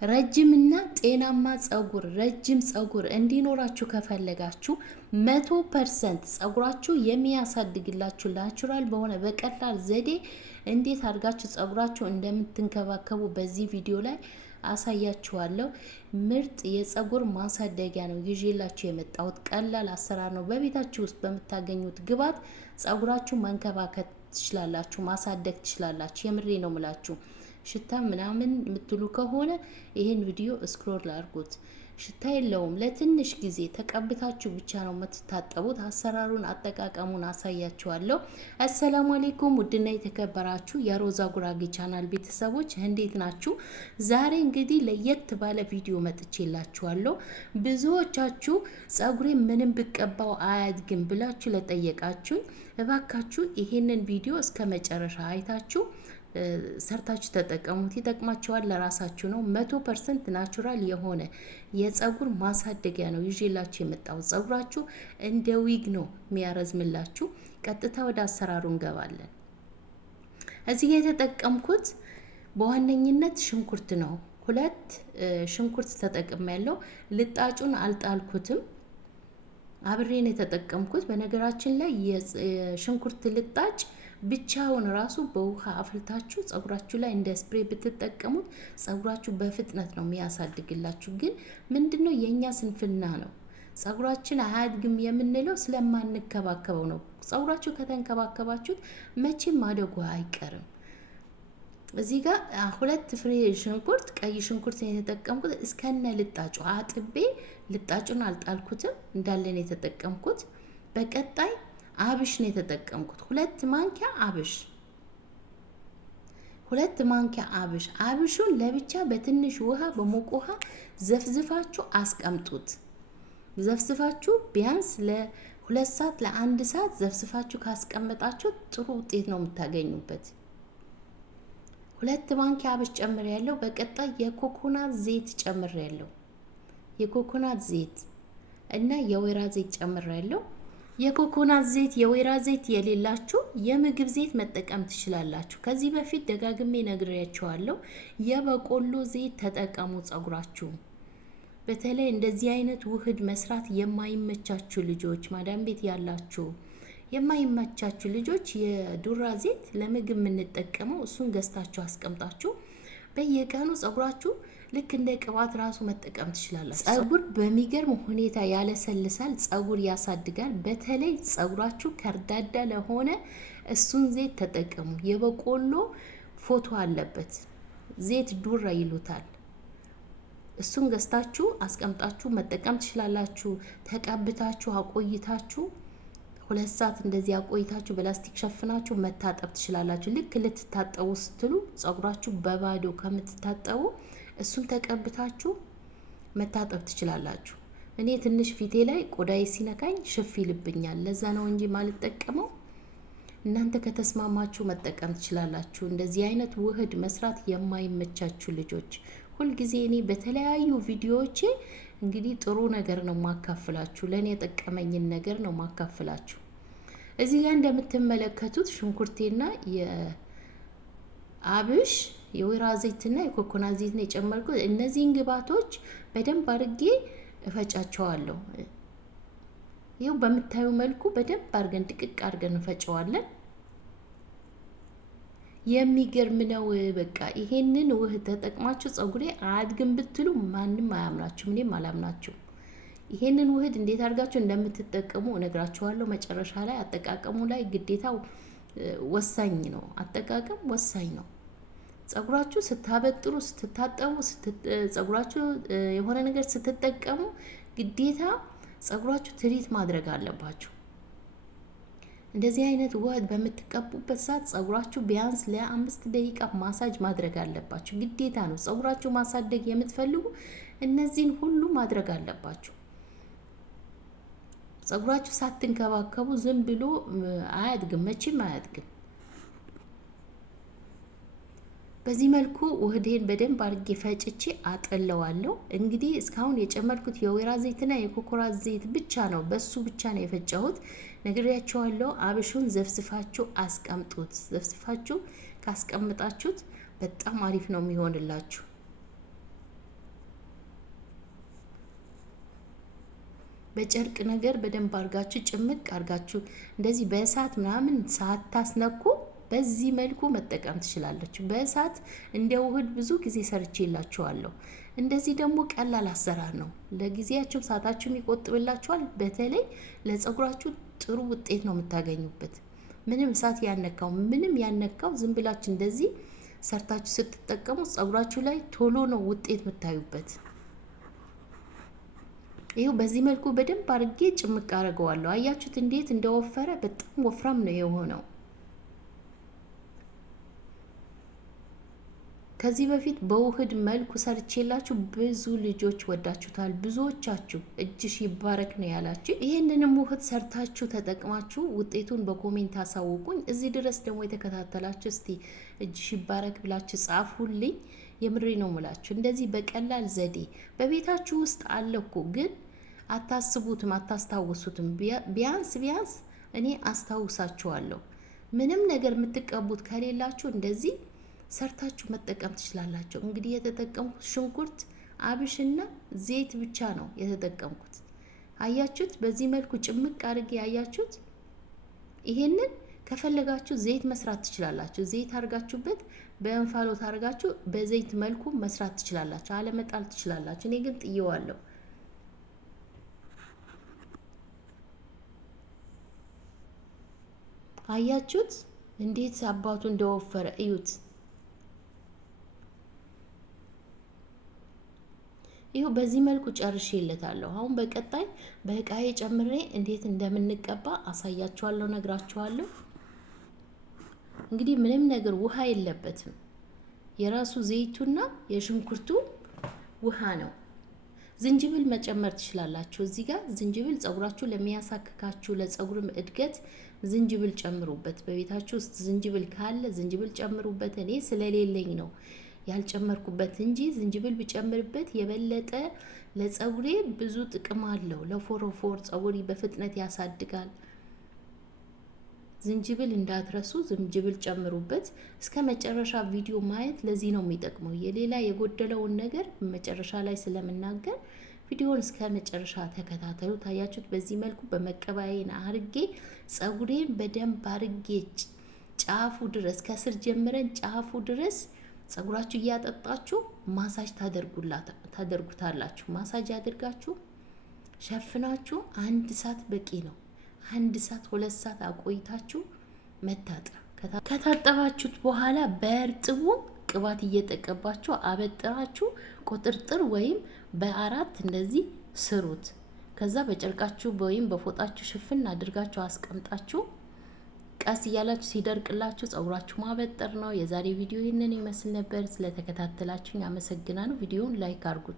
ረጅምና ጤናማ ጸጉር ረጅም ጸጉር እንዲኖራችሁ ከፈለጋችሁ 100% ጸጉራችሁ የሚያሳድግላችሁ ናቹራል በሆነ በቀላል ዘዴ እንዴት አድርጋችሁ ጸጉራችሁ እንደምትንከባከቡ በዚህ ቪዲዮ ላይ አሳያችኋለሁ። ምርጥ የጸጉር ማሳደጊያ ነው ይዤላችሁ የመጣሁት። ቀላል አሰራር ነው። በቤታችሁ ውስጥ በምታገኙት ግብዓት ጸጉራችሁ መንከባከብ ትችላላችሁ፣ ማሳደግ ትችላላችሁ። የምሬ ነው ምላችሁ። ሽታ ምናምን የምትሉ ከሆነ ይሄን ቪዲዮ ስክሮል አድርጉት። ሽታ የለውም። ለትንሽ ጊዜ ተቀብታችሁ ብቻ ነው የምትታጠቡት። አሰራሩን አጠቃቀሙን አሳያችኋለሁ። አሰላሙ አለይኩም ውድና የተከበራችሁ የሮዛ ጉራጌ ቻናል ቤተሰቦች እንዴት ናችሁ? ዛሬ እንግዲህ ለየት ባለ ቪዲዮ መጥቼላችኋለሁ። ብዙዎቻችሁ ጸጉሬ ምንም ብቀባው አያድግም ብላችሁ ለጠየቃችሁ እባካችሁ ይሄንን ቪዲዮ እስከ መጨረሻ አይታችሁ ሰርታችሁ ተጠቀሙት። ይጠቅማችኋል። ለራሳችሁ ነው። 100% ናቹራል የሆነ የጸጉር ማሳደጊያ ነው ይዤላችሁ የመጣው። ጸጉራችሁ እንደ ዊግ ነው የሚያረዝምላችሁ። ቀጥታ ወደ አሰራሩ እንገባለን። እዚህ ጋር የተጠቀምኩት በዋነኝነት ሽንኩርት ነው። 2 ሽንኩርት ተጠቅሜያለሁ። ልጣጩን አልጣልኩትም፣ አብሬን የተጠቀምኩት። በነገራችን ላይ የሽንኩርት ልጣጭ ብቻውን ራሱ በውሃ አፍልታችሁ ጸጉራችሁ ላይ እንደ ስፕሬይ ብትጠቀሙት ጸጉራችሁ በፍጥነት ነው የሚያሳድግላችሁ። ግን ምንድነው የኛ ስንፍና ነው ጸጉራችን አያድግም የምንለው ስለማንከባከበው ነው። ጸጉራችሁ ከተንከባከባችሁት መቼም ማደጉ አይቀርም። እዚህ ጋር 2 ፍሬ ሽንኩርት፣ ቀይ ሽንኩርት ነው የተጠቀምኩት። እስከነ ልጣጩ አጥቤ ልጣጩን አልጣልኩትም፣ እንዳለን የተጠቀምኩት። በቀጣይ አብሽ ነው የተጠቀምኩት። 2 ማንኪያ አብሽ፣ 2 ማንኪያ አብሽ። አብሹን ለብቻ በትንሽ ውሃ በሞቅ ውሃ ዘፍዝፋችሁ አስቀምጡት። ዘፍዝፋችሁ ቢያንስ ለ2 ሰዓት ለ1 ሰዓት ዘፍዝፋችሁ ካስቀመጣችሁ ጥሩ ውጤት ነው የምታገኙበት። 2 ማንኪያ አብሽ ጨምሬያለሁ። በቀጣይ የኮኮናት ዘይት ጨምሬያለሁ። የኮኮናት ዘይት እና የወይራ ዘይት ጨምሬያለሁ። የኮኮናት ዘይት የወይራ ዘይት የሌላችሁ የምግብ ዘይት መጠቀም ትችላላችሁ። ከዚህ በፊት ደጋግሜ ነግሬያችኋለሁ። የበቆሎ ዘይት ተጠቀሙ ጸጉራችሁ። በተለይ እንደዚህ አይነት ውህድ መስራት የማይመቻችሁ ልጆች፣ ማዳም ቤት ያላችሁ የማይመቻችሁ ልጆች የዱራ ዘይት ለምግብ የምንጠቀመው እሱን ገዝታችሁ አስቀምጣችሁ በየቀኑ ጸጉራችሁ ልክ እንደ ቅባት ራሱ መጠቀም ትችላላችሁ። ጸጉር በሚገርም ሁኔታ ያለሰልሳል፣ ጸጉር ያሳድጋል። በተለይ ጸጉራችሁ ከርዳዳ ለሆነ እሱን ዘይት ተጠቀሙ። የበቆሎ ፎቶ አለበት ዘይት ዱራ ይሉታል። እሱን ገዝታችሁ አስቀምጣችሁ መጠቀም ትችላላችሁ። ተቀብታችሁ አቆይታችሁ 2 ሰዓት እንደዚህ አቆይታችሁ በላስቲክ ሸፍናችሁ መታጠብ ትችላላችሁ። ልክ ልትታጠቡ ስትሉ ጸጉራችሁ በባዶ ከምትታጠቡ እሱን ተቀብታችሁ መታጠብ ትችላላችሁ። እኔ ትንሽ ፊቴ ላይ ቆዳዬ ሲነካኝ ሽፍ ይልብኛል፣ ለዛ ነው እንጂ ማልጠቀመው። እናንተ ከተስማማችሁ መጠቀም ትችላላችሁ። እንደዚህ አይነት ውህድ መስራት የማይመቻችሁ ልጆች ሁልጊዜ እኔ በተለያዩ ቪዲዮዎቼ እንግዲህ ጥሩ ነገር ነው ማካፍላችሁ፣ ለኔ የጠቀመኝን ነገር ነው ማካፍላችሁ። እዚህ ጋር እንደምትመለከቱት ሽንኩርቴና የአብሽ የወይራ ዘይትና የኮኮናት ዘይት ነው የጨመርኩት። እነዚህን ግብዓቶች በደንብ አድርጌ እፈጫቸዋለሁ። ይኸው በምታዩ መልኩ በደንብ አድርገን ድቅቅ አድርገን እንፈጨዋለን። የሚገርም ነው። በቃ ይሄንን ውህድ ተጠቅማችሁ ጸጉሬ አያድግም ብትሉ ማንም አያምናችሁም፣ እኔም አላምናችሁም። ይሄንን ውህድ እንዴት አድርጋችሁ እንደምትጠቀሙ እነግራችኋለሁ መጨረሻ ላይ። አጠቃቀሙ ላይ ግዴታው ወሳኝ ነው። አጠቃቀም ወሳኝ ነው። ጸጉራችሁ ስታበጥሩ፣ ስትታጠቡ፣ ጸጉራችሁ የሆነ ነገር ስትጠቀሙ ግዴታ ጸጉራችሁ ትሪት ማድረግ አለባችሁ። እንደዚህ አይነት ውህድ በምትቀቡበት ሰዓት ጸጉራችሁ ቢያንስ ለ5 ደቂቃ ማሳጅ ማድረግ አለባችሁ። ግዴታ ነው። ጸጉራችሁ ማሳደግ የምትፈልጉ እነዚህን ሁሉ ማድረግ አለባችሁ። ጸጉራችሁ ሳትንከባከቡ ዝም ብሎ አያድግም፣ መቼም አያድግም። በዚህ መልኩ ውህዴን በደንብ አድርጌ ፈጭቼ አጠለዋለሁ። እንግዲህ እስካሁን የጨመርኩት የወይራ ዘይትና የኮኮናት ዘይት ብቻ ነው። በሱ ብቻ ነው የፈጨሁት። ነግሬያችኋለሁ። አብሹን ዘፍዝፋችሁ አስቀምጡት። ዘፍዝፋችሁ ካስቀምጣችሁት በጣም አሪፍ ነው የሚሆንላችሁ። በጨርቅ ነገር በደንብ አርጋችሁ ጭምቅ አርጋችሁ እንደዚህ በእሳት ምናምን ሳታስነኩ በዚህ መልኩ መጠቀም ትችላላችሁ። በእሳት እንደ ውህድ ብዙ ጊዜ ሰርቼ ይላችኋለሁ። እንደዚህ ደግሞ ቀላል አሰራር ነው። ለጊዜያችሁ ሰዓታችሁም ይቆጥብላችኋል። በተለይ ለፀጉራችሁ ጥሩ ውጤት ነው የምታገኙበት። ምንም እሳት ያነካው ምንም ያነካው ዝም ብላችሁ እንደዚህ ሰርታችሁ ስትጠቀሙ ፀጉራችሁ ላይ ቶሎ ነው ውጤት የምታዩበት። ይሄው በዚህ መልኩ በደንብ አድርጌ ጭምቅ አደርገዋለሁ። አያችሁት እንዴት እንደወፈረ? በጣም ወፍራም ነው የሆነው። ከዚህ በፊት በውህድ መልኩ ሰርቼላችሁ ብዙ ልጆች ወዳችሁታል። ብዙዎቻችሁ እጅሽ ይባረክ ነው ያላችሁ። ይሄንንም ውህድ ሰርታችሁ ተጠቅማችሁ ውጤቱን በኮሜንት አሳውቁኝ። እዚህ ድረስ ደግሞ የተከታተላችሁ እስቲ እጅሽ ይባረክ ብላችሁ ጻፉልኝ። የምሬ ነው ሙላችሁ። እንደዚህ በቀላል ዘዴ በቤታችሁ ውስጥ አለኩ፣ ግን አታስቡትም፣ አታስታውሱትም። ቢያንስ እኔ አስታውሳችኋለሁ። ምንም ነገር የምትቀቡት ከሌላችሁ እንደዚህ ሰርታችሁ መጠቀም ትችላላችሁ። እንግዲህ የተጠቀምኩት ሽንኩርት፣ አብሽና ዘይት ብቻ ነው የተጠቀምኩት። አያችሁት? በዚህ መልኩ ጭምቅ አድርጌ አያችሁት? ይሄንን ከፈለጋችሁ ዘይት መስራት ትችላላችሁ። ዘይት አድርጋችሁበት በእንፋሎት አድርጋችሁ በዘይት መልኩ መስራት ትችላላችሁ። አለመጣል ትችላላችሁ። እኔ ግን ጥየዋለሁ። አያችሁት? እንዴት አባቱ እንደወፈረ እዩት። ይሄው በዚህ መልኩ ጨርሼለታለሁ። አሁን በቀጣይ በእቃዬ ጨምሬ እንዴት እንደምንቀባ አሳያችኋለሁ፣ ነግራችኋለሁ። እንግዲህ ምንም ነገር ውሃ የለበትም። የራሱ ዘይቱና የሽንኩርቱ ውሃ ነው። ዝንጅብል መጨመር ትችላላችሁ። እዚህ ጋር ዝንጅብል ፀጉራችሁ ለሚያሳክካችሁ ለፀጉርም እድገት ዝንጅብል ጨምሩበት። በቤታችሁ ውስጥ ዝንጅብል ካለ ዝንጅብል ጨምሩበት። እኔ ስለሌለኝ ነው ያልጨመርኩበት እንጂ ዝንጅብል ብጨምርበት የበለጠ ለፀጉሬ ብዙ ጥቅም አለው። ለፎሮፎር ፀጉሪ በፍጥነት ያሳድጋል። ዝንጅብል እንዳትረሱ፣ ዝንጅብል ጨምሩበት። እስከ መጨረሻ ቪዲዮ ማየት ለዚህ ነው የሚጠቅመው። የሌላ የጎደለውን ነገር መጨረሻ ላይ ስለምናገር ቪዲዮውን እስከ መጨረሻ ተከታተሉ። ታያችሁት? በዚህ መልኩ በመቀባዬን አርጌ ፀጉሬን በደንብ አርጌ ጫፉ ድረስ ከስር ጀምረን ጫፉ ድረስ ፀጉራችሁ እያጠጣችሁ ማሳጅ ታደርጉታላችሁ። ማሳጅ አድርጋችሁ ሸፍናችሁ 1 ሰዓት በቂ ነው። 1 ሰዓት 2 ሰዓት አቆይታችሁ መታጠብ። ከታጠባችሁት በኋላ በእርጥቡ ቅባት እየተቀባችሁ አበጥራችሁ ቁጥርጥር ወይም በ4 እንደዚህ ስሩት። ከዛ በጨርቃችሁ ወይም በፎጣችሁ ሽፍን አድርጋችሁ አስቀምጣችሁ ቀስ እያላችሁ ሲደርቅላችሁ ፀጉራችሁ ማበጠር ነው። የዛሬ ቪዲዮ ይህንን ይመስል ነበር። ስለተከታተላችሁኝ አመሰግናለሁ። ቪዲዮውን ላይክ አድርጉት።